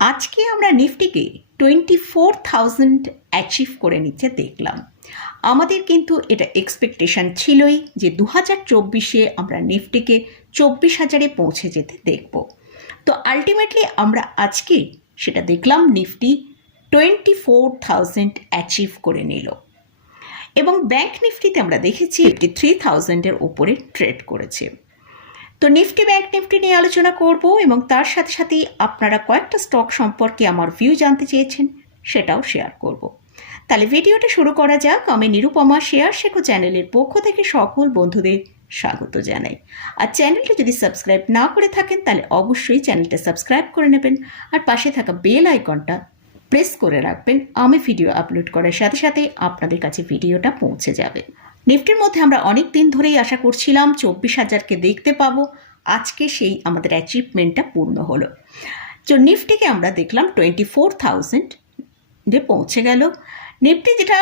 আজকে আমরা নিফটিকে টোয়েন্টি ফোর থাউজেন্ড অ্যাচিভ করে নিচ্ছে দেখলাম। আমাদের কিন্তু এটা এক্সপেকটেশন ছিলই যে দু হাজার চব্বিশে আমরা নিফটিকে চব্বিশ হাজারে পৌঁছে যেতে দেখব। তো আলটিমেটলি আমরা আজকে সেটা দেখলাম Nifty twenty four thousand achieve করে নিল। এবং ব্যাংক নিফটিতে আমরা দেখেছি ফিফটি থ্রি থাউজেন্ডের ওপরে ট্রেড করেছে। তো নিফটি ব্যাংক নিফটি নিয়ে আলোচনা করব এবং তার সাথে সাথেই আপনারা কয়েকটা স্টক সম্পর্কে আমার ভিউ জানতে চেয়েছেন, সেটাও শেয়ার করব। তাহলে ভিডিওটা শুরু করা যাক। আমি নিরুপমা শেয়ার শেখো চ্যানেলের পক্ষ থেকে সকল বন্ধুদের স্বাগত জানাই। আর চ্যানেলটা যদি সাবস্ক্রাইব না করে থাকেন, তাহলে অবশ্যই চ্যানেলটা সাবস্ক্রাইব করে নেবেন আর পাশে থাকা বেল আইকনটা প্রেস করে রাখবেন। আমি ভিডিও আপলোড করার সাথে সাথে আপনাদের কাছে ভিডিওটা পৌঁছে যাবে। নিফটির মধ্যে আমরা অনেক দিন ধরেই আশা করছিলাম চব্বিশ হাজারকে দেখতে পাবো। আজকে সেই আমাদের অ্যাচিভমেন্টটা পূর্ণ হলো। তো নিফটিকে আমরা দেখলাম টোয়েন্টি ফোর থাউজেন্ডে পৌঁছে গেল। নিফটি যেটা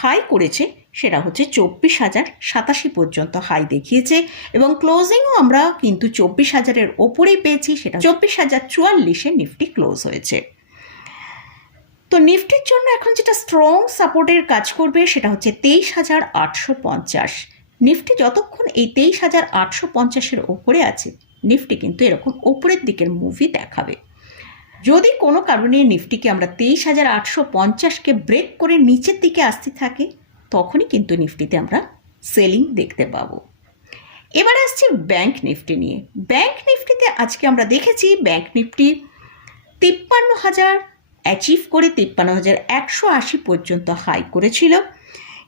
হাই করেছে, সেটা হচ্ছে চব্বিশ হাজার সাতাশি পর্যন্ত হাই দেখিয়েছে এবং ক্লোজিংও আমরা কিন্তু চব্বিশ হাজারের ওপরেই পেয়েছি, সেটা চব্বিশ হাজার চুয়াল্লিশে নিফটি ক্লোজ হয়েছে। তো নিফটির জন্য এখন যেটা স্ট্রং সাপোর্টের কাজ করবে সেটা হচ্ছে তেইশ হাজার আটশো পঞ্চাশ। নিফটি যতক্ষণ এই তেইশ হাজার আটশো পঞ্চাশের ওপরে আছে, নিফটি কিন্তু এরকম ওপরের দিকের মুভি দেখাবে। যদি কোনো কারণে নিফটিকে আমরা তেইশ হাজার আটশো পঞ্চাশকে ব্রেক করে নিচের দিকে আসতে থাকে, তখনই কিন্তু নিফটিতে আমরা সেলিং দেখতে পাবো। এবার আসছি ব্যাংক নিফটি নিয়ে। ব্যাংক নিফটিতে আজকে আমরা দেখেছি ব্যাংক নিফটি তিপ্পান্ন হাজার অ্যাচিভ করে তিপ্পান্ন হাজার একশো আশি পর্যন্ত হাই করেছিল।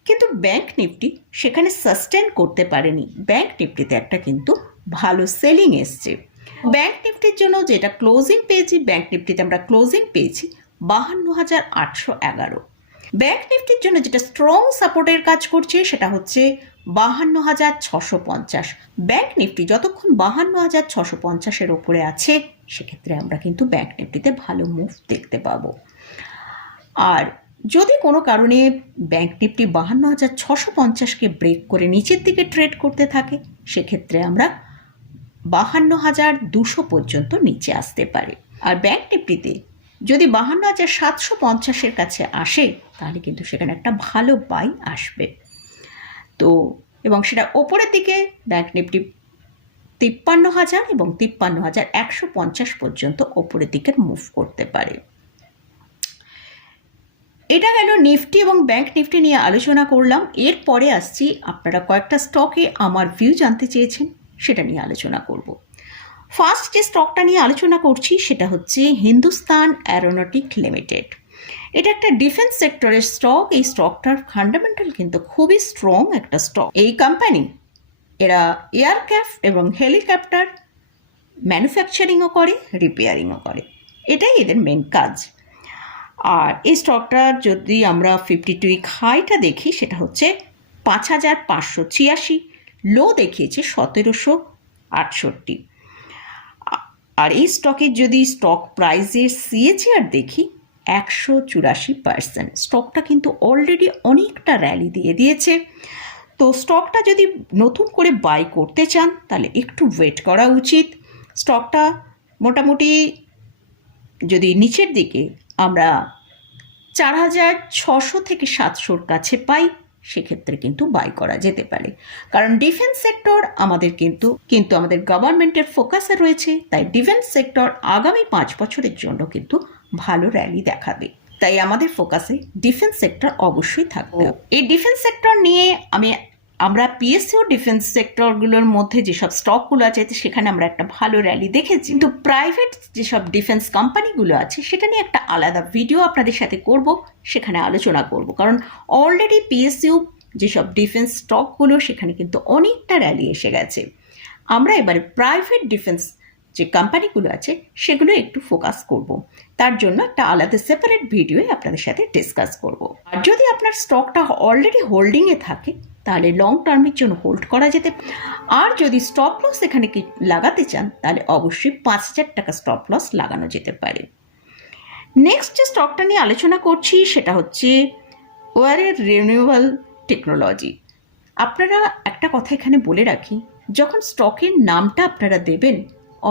কিন্তু ব্যাংক নিফটি সেখানে সাস্টেন করতে পারেনি। ব্যাংক নিফটিতে একটা কিন্তু ভালো সেলিং এসছে। ব্যাংক নিফটির জন্য যেটা ক্লোজিং পেয়েছি ব্যাংক নিফটিতে আমরা ক্লোজিং পেয়েছি বাহান্ন হাজার আটশো এগারো। ব্যাংক নিফটির জন্য যেটা স্ট্রং সাপোর্টের কাজ করছে সেটা হচ্ছে বাহান্ন হাজার ছশো পঞ্চাশ। ব্যাংক নিফটি যতক্ষণ বাহান্ন হাজার ছশো পঞ্চাশের ওপরে আছে, সেক্ষেত্রে আমরা কিন্তু ব্যাংক নিফটিতে ভালো মুভ দেখতে পাবো। আর যদি কোনো কারণে ব্যাংক নিফটি বাহান্ন হাজার ছশো পঞ্চাশকে ব্রেক করে নিচের দিকে ট্রেড করতে থাকে, সেক্ষেত্রে আমরা বাহান্ন হাজার দুশো পর্যন্ত নিচে আসতে পারে। আর ব্যাংক নিফটিতে যদি বাহান্ন হাজার সাতশো পঞ্চাশের কাছে আসে, তাহলে কিন্তু সেখানে একটা ভালো বাই আসবে। তো এবং সেটা ওপরের দিকে ব্যাংক নিফটি তিপ্পান্ন হাজার এবং তিপ্পান্ন হাজার একশো পঞ্চাশ পর্যন্ত ওপরের দিকে মুভ করতে পারে। এটা গেল নিফটি এবং ব্যাংক নিফটি নিয়ে আলোচনা করলাম। এরপরে আসছি আপনারা কয়েকটা স্টকে আমার ভিউ জানতে চেয়েছেন, সেটা নিয়ে আলোচনা করব। ফার্স্ট যে স্টকটা নিয়ে আলোচনা করছি, সেটা হচ্ছে হিন্দুস্তান অ্যারোনটিক লিমিটেড। এটা একটা ডিফেন্স সেক্টরের স্টক এই স্টকটার ফান্ডামেন্টাল কিন্তু খুবই স্ট্রং একটা স্টক এই কোম্পানি এরা এয়ারক্রাফট এবং হেলিকপ্টার ম্যানুফ্যাকচারিংও করে রিপেয়ারিংও করে। এটাই এদের মেন কাজ। আর এই স্টকটার যদি আমরা ফিফটি টু উইক হাইটা দেখি, সেটা হচ্ছে পাঁচ হাজার পাঁচশো ছিয়াশি। লো দেখিয়েছে সতেরোশো আটষট্টি। আর এই স্টকের যদি স্টক প্রাইজের সিএচআর দেখি একশো চুরাশি পার্সেন্ট স্টকটা কিন্তু অলরেডি অনেকটা র্যালি দিয়ে দিয়েছে। তো স্টকটা যদি নতুন করে বাই করতে চান, তাহলে একটু ওয়েট করা উচিত। স্টকটা মোটামুটি যদি নিচের দিকে আমরা চার হাজার ছশো থেকে সাতশোর কাছে পাই, সেক্ষেত্রে কিন্তু বাই করা যেতে পারে। কারণ ডিফেন্স সেক্টর আমাদের কিন্তু কিন্তু আমাদের গভর্নমেন্টের ফোকাসে রয়েছে, তাই ডিফেন্স সেক্টর আগামী পাঁচ বছরের জন্য কিন্তু ভালো র্যালি দেখাবে। তাই আমাদের ফোকাসে ডিফেন্স সেক্টর অবশ্যই থাকবে। এই ডিফেন্স সেক্টর নিয়ে আমি আমরা পিএসসিও ডিফেন্স সেক্টরগুলোর মধ্যে যেসব স্টকগুলো আছে সেখানে আমরা একটা ভালো র্যালি দেখেছি। কিন্তু প্রাইভেট যেসব ডিফেন্স কোম্পানিগুলো আছে সেটা নিয়ে একটা আলাদা ভিডিও আপনাদের সাথে করব সেখানে আলোচনা করব। কারণ অলরেডি পিএসইউ যেসব ডিফেন্স স্টকগুলো সেখানে কিন্তু অনেকটা র্যালি এসে গেছে। আমরা এবারে প্রাইভেট ডিফেন্স যে কোম্পানিগুলো আছে, সেগুলো একটু ফোকাস করব। তার জন্য একটা আলাদা সেপারেট ভিডিও আপনাদের সাথে ডিসকাস করব। আর যদি আপনার স্টকটা অলরেডি হোল্ডিংয়ে থাকে, তাহলে লং টার্মের জন্য হোল্ড করা যেতে আর যদি স্টপ লস এখানে কি লাগাতে চান, তাহলে অবশ্যই পাঁচ হাজার টাকা স্টপ লস লাগানো যেতে পারে। নেক্সট যে স্টকটা নিয়ে আলোচনা করছি, সেটা হচ্ছে ওয়ারের রিনিউয়াল টেকনোলজি আপনারা একটা কথা এখানে বলে রাখি, যখন স্টকের নামটা আপনারা দেবেন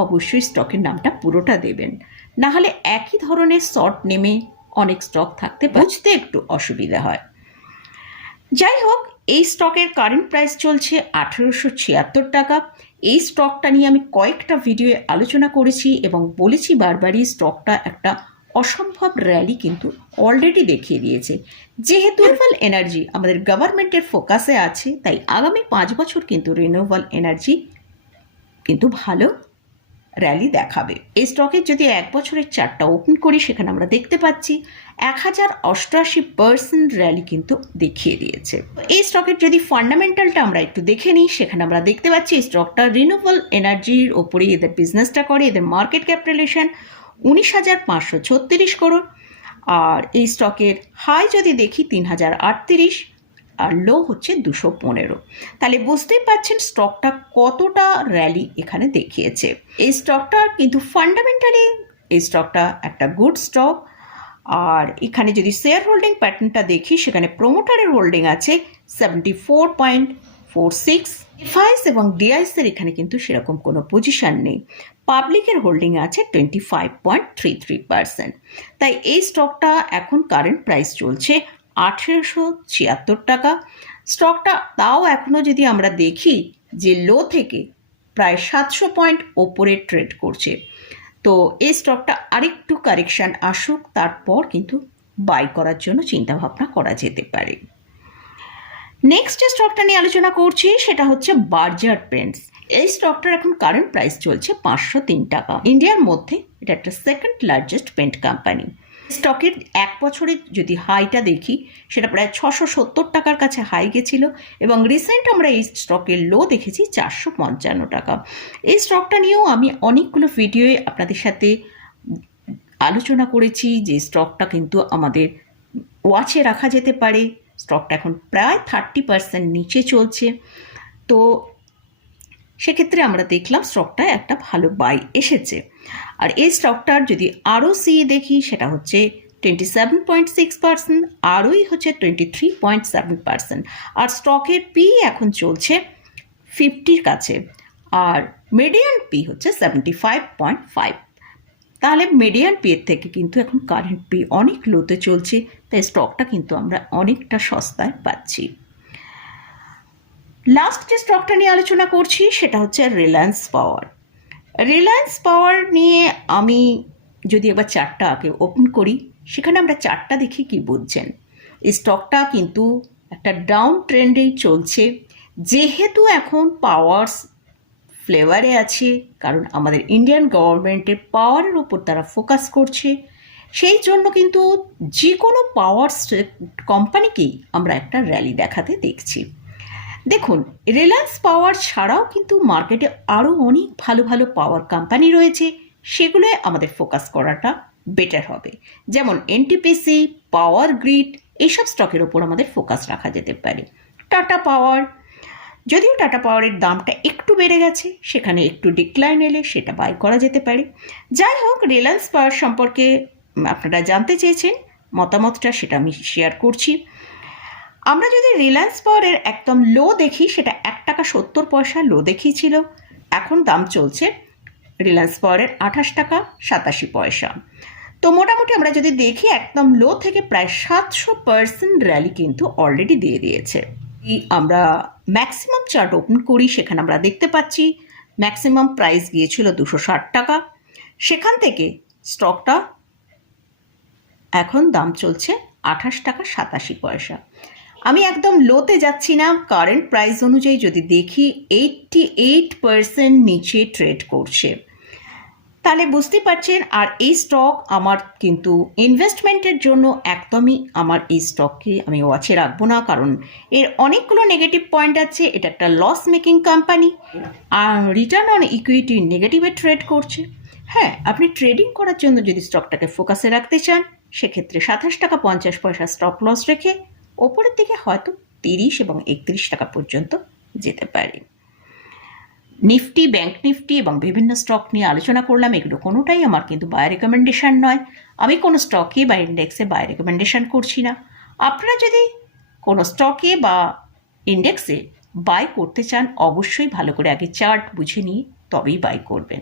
অবশ্যই স্টকের নামটা পুরোটা দেবেন। না হলে একই ধরনের শর্ট নেমে অনেক স্টক থাকতে বুঝতে একটু অসুবিধা হয়। যাই হোক, এই স্টকের কারেন্ট প্রাইস চলছে আঠেরোশো ছিয়াত্তর টাকা। এই স্টকটা নিয়ে আমি কয়েকটা ভিডিওয়ে আলোচনা করেছি এবং বলেছি বারবারই স্টকটা একটা অসম্ভব র্যালি কিন্তু অলরেডি দেখিয়ে দিয়েছে। যেহেতু রিনিউয়াল এনার্জি আমাদের গভর্নমেন্টের ফোকাসে আছে, তাই আগামী পাঁচ বছর কিন্তু রিনিউয়াল এনার্জি কিন্তু ভালো র্যালি দেখাবে। এই স্টকের যদি এক বছরের চারটা ওপেন করি, সেখানে আমরা দেখতে পাচ্ছি এক হাজার অষ্টআশি পার্সেন্ট র্যালি কিন্তু দেখিয়ে দিয়েছে। এই স্টকের যদি ফান্ডামেন্টালটা আমরা একটু দেখে নিই, সেখানে আমরা দেখতে পাচ্ছি এই স্টকটা রিনিউয়েবল এনার্জির ওপরেই এদের বিজনেসটা করে, এদের মার্কেট ক্যাপিটালেশন উনিশ হাজার পাঁচশো ছত্রিশ করোড় আর এই স্টকের হাই যদি দেখি, তিন হাজার আটত্রিশ। আর লো হচ্ছে দুশো পনেরো। তাহলে বুঝতেই পারছেন স্টকটা কতটা র্যালি এখানে দেখিয়েছে। এই স্টকটা কিন্তু ফান্ডামেন্টালি এই স্টকটা একটা গুড স্টক আর এখানে যদি শেয়ার হোল্ডিং প্যাটার্নটা দেখি, সেখানে প্রোমোটারের হোল্ডিং আছে seventy four point four six FIIs এবং ডিআইসের এখানে কিন্তু সেরকম কোনো পজিশন নেই। পাবলিকের হোল্ডিং আছে twenty five point three three percent তাই এই স্টকটা এখন কারেন্ট প্রাইস চলছে আঠেরোশো ছিয়াত্তর টাকা। স্টকটা তাও এখনও যদি আমরা দেখি যে লো থেকে প্রায় সাতশো পয়েন্ট ওপরে ট্রেড করছে। তো এই স্টকটা আরেকটু কারেকশান আসুক, তারপর কিন্তু বাই করার জন্য চিন্তাভাবনা করা যেতে পারে। নেক্সট যে স্টকটা নিয়ে আলোচনা করছি, সেটা হচ্ছে বার্জার পেন্টস। এই স্টকটার এখন কারেন্ট প্রাইস চলছে পাঁচশো তিন টাকা। ইন্ডিয়ার মধ্যে এটা একটা সেকেন্ড লার্জেস্ট পেন্ট কোম্পানি। স্টকের এক বছরের যদি হাইটা দেখি, সেটা প্রায় ছশো সত্তর টাকার কাছে হাই গেছিল এবং রিসেন্ট আমরা এই স্টকের লো দেখেছি চারশো পঞ্চান্ন টাকা। এই স্টকটা নিয়েও আমি অনেকগুলো ভিডিওয়ে আপনাদের সাথে আলোচনা করেছি যে স্টকটা কিন্তু আমাদের ওয়াচে রাখা যেতে পারে। স্টকটা এখন প্রায় থার্টি পার্সেন্ট নিচে চলছে। তো সেক্ষেত্রে আমরা দেখলাম স্টকটা একটা ভালো বাই এসেছে। আর এই স্টকটার যদি আরও সি দেখি, সেটা হচ্ছে twenty seven point six percent ROE হচ্ছে twenty three point seven percent আর স্টকের পি এখন চলছে ফিফটির কাছে, আর মিডিয়ান পি হচ্ছে সেভেন্টি ফাইভ পয়েন্ট ফাইভ তাহলে মিডিয়ান পি এর থেকে কিন্তু এখন কারেন্ট পি অনেক লোতে চলছে, তাই স্টকটা কিন্তু আমরা অনেকটা সস্তায় পাচ্ছি। লাস্ট যে স্টকটা নিয়ে আলোচনা করছি, সেটা হচ্ছে রিলায়েন্স পাওয়ার রিলায়েন্স পাওয়ার নিয়ে আমি যদি একবার চারটা আগে ওপেন করি, সেখানে আমরা চারটা দেখি কি বুঝছেন? এই স্টকটা কিন্তু একটা ডাউন ট্রেন্ডেই চলছে। যেহেতু এখন পাওয়ার্স ফ্লেভারে আছে, কারণ আমাদের ইন্ডিয়ান গভর্নমেন্টের পাওয়ারের উপর তারা ফোকাস করছে, সেই জন্য কিন্তু যে কোনো পাওয়ার কোম্পানিকেই আমরা একটা র্যালি দেখাতে দেখছি। দেখুন, রিলায়েন্স পাওয়ার ছাড়াও কিন্তু মার্কেটে আরও অনেক ভালো ভালো পাওয়ার কোম্পানি রয়েছে। সেগুলোয় আমাদের ফোকাস করাটা বেটার হবে। যেমন এনটিপিসি পাওয়ার গ্রিড এইসব স্টকের ওপর আমাদের ফোকাস রাখা যেতে পারে। টাটা পাওয়ার যদিও টাটা পাওয়ারের দামটা একটু বেড়ে গেছে, সেখানে একটু ডিক্লাইন এলে সেটা বাই করা যেতে পারে। যাই হোক, রিলায়েন্স পাওয়ার সম্পর্কে আপনারা জানতে চেয়েছেন, মতামতটা সেটা আমি শেয়ার করছি। আমরা যদি রিলায়েন্স পাওয়ারের একদম লো দেখি, সেটা এক টাকা সত্তর পয়সা লো দেখিয়েছিল এখন দাম চলছে রিলায়েন্স পাওয়ারের আঠাশ টাকা সাতাশি পয়সা। তো মোটামুটি আমরা যদি দেখি, একদম লো থেকে প্রায় সাতশো পার্সেন্ট র্যালি কিন্তু অলরেডি দিয়ে দিয়েছে। আমরা ম্যাক্সিমাম চার্ট ওপেন করি, সেখানে আমরা দেখতে পাচ্ছি ম্যাক্সিমাম প্রাইস গিয়েছিল দুশো ষাট টাকা। সেখান থেকে স্টকটা এখন দাম চলছে আঠাশ টাকা সাতাশি পয়সা। আমি একদম লোতে যাচ্ছি না। কারেন্ট প্রাইস অনুযায়ী যদি দেখি এইটটি এইট পার্সেন্ট নিচে ট্রেড করছে। তাহলে বুঝতে পারছেন, আর এই স্টক আমার কিন্তু ইনভেস্টমেন্টের জন্য একদমই আমার এই স্টককে আমি ওয়াচে রাখব না। কারণ এর অনেকগুলো নেগেটিভ পয়েন্ট আছে, এটা একটা লস মেকিং কোম্পানি আর রিটার্ন অন ইকুইটি নেগেটিভে ট্রেড করছে। হ্যাঁ আপনি ট্রেডিং করার জন্য যদি স্টকটাকে ফোকাসে রাখতে চান, সেক্ষেত্রে সাতাশ টাকা পঞ্চাশ পয়সা স্টক লস রেখে ওপরের দিকে হয়তো তিরিশ এবং একত্রিশ টাকা পর্যন্ত যেতে পারে। নিফটি, ব্যাংক নিফটি এবং বিভিন্ন স্টক নিয়ে আলোচনা করলাম। এগুলো কোনোটাই আমার কিন্তু বাই রেকমেন্ডেশান নয়। আমি কোনো স্টকে বা ইন্ডেক্সে বাই রেকমেন্ডেশান করছি না। আপনারা যদি কোনো স্টকে বা ইন্ডেক্সে বাই করতে চান, অবশ্যই ভালো করে আগে চার্ট বুঝে নিয়ে তবেই বাই করবেন।